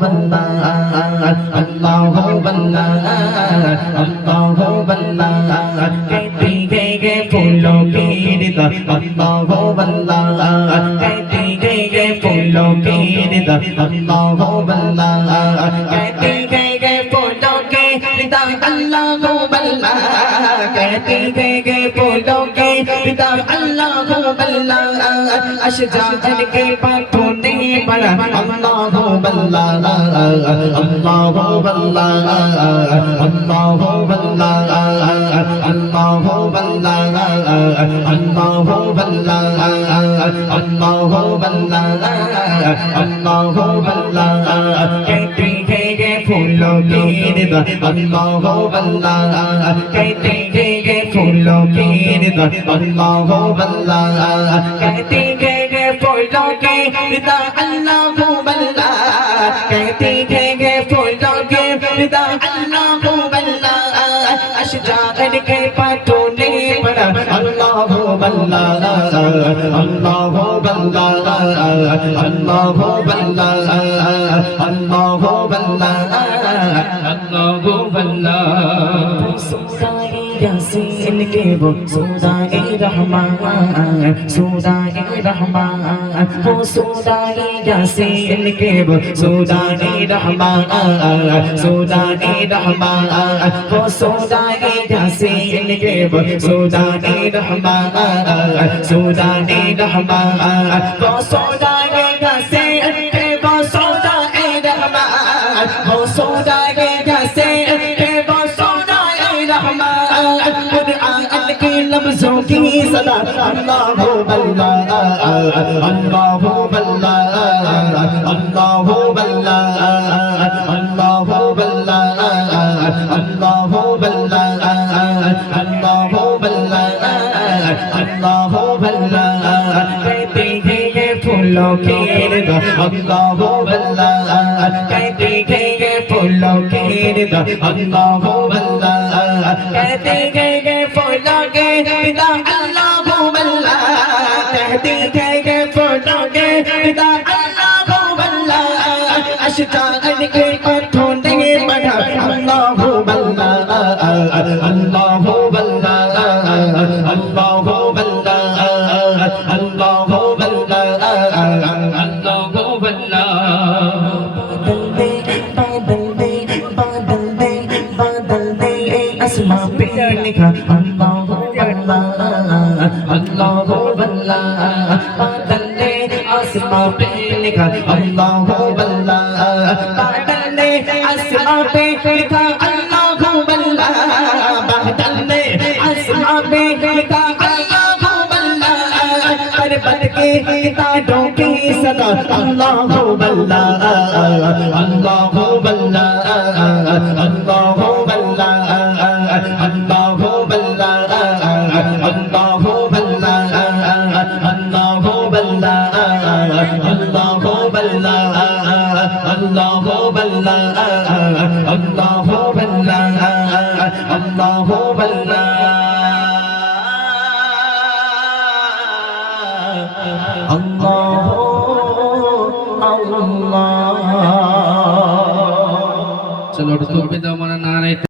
বন্না আল্লাহ বন্না আল্লাহ বন্না কেতি গে গে ফুলো কীর্ত আল্লাহ বন্না কেতি গে গে ফুলো কীর্ত আল্লাহ বন্না কেতি গে গে ফুলো কীর্ত আল্লাহ বন্না কেতি গে গে ফুলো কীর্ত আল্লাহ বন্না আশজান কে পাপ الله بلا الله بلا الله بلا الله بلا الله بلا الله بلا الله بلا ফুলকির আল্লাহ আল্লাহ কাইতে গে ফুলকির আল্লাহ আল্লাহ কাইতে গে ফুলকির कहती है ये फूलों की रिदा अल्लाह बल्ला अशजान के पाथों ने पड़ा अल्लाह बल्ला अल्लाह बल्ला अल्लाह बल्ला अल्लाह बल्ला अल्लाह बल्ला सुदाई সিলকিব সুদাই রহমান সুদাই রহমান, ও সুদাই গাসে সিলকিব সুদাই রহমান সুদাই রহমান, ও সুদাই গাসে সিলকিব সুদাই রহমান সুদাই রহমান, ও সুদাই গাসে قرآن کے لفظوں کی صدا اللہ ہو بلّہ اللہ ہو بلّہ اللہ ہو بلّہ اللہ ہو بلّہ اللہ ہو بلّہ اللہ ہو بلّہ اللہ ہو بلّہ کہتے ہیں یہ پھولوں کے اللہ ہو بلّہ کہتے ہیں یہ پھولوں کے اللہ ہو بلّہ कहते गए गए फौजा के पिता अल्लाह बल्ला कहते गए गए फौजा के पिता अल्लाह बल्ला अशजान के पत्थों ने पढ़ा अल्लाह बल्ला अल्लाह आसमां पे लिखा अल्लाह बल्ला अल्लाह बल्ला बादल दे आसमां पे लिखा अल्लाह बल्ला बादल दे आसमां पे लिखा अल्लाह बल्ला बादल दे आसमां पे लिखा अल्लाह बल्ला पर्वत के किताबों की सदा अल्लाह बल्ला अल्लाह الله بلا الله بلا الله بلا الله بلا الله بلا الله بلا الله بلا الله الله चलो तो पे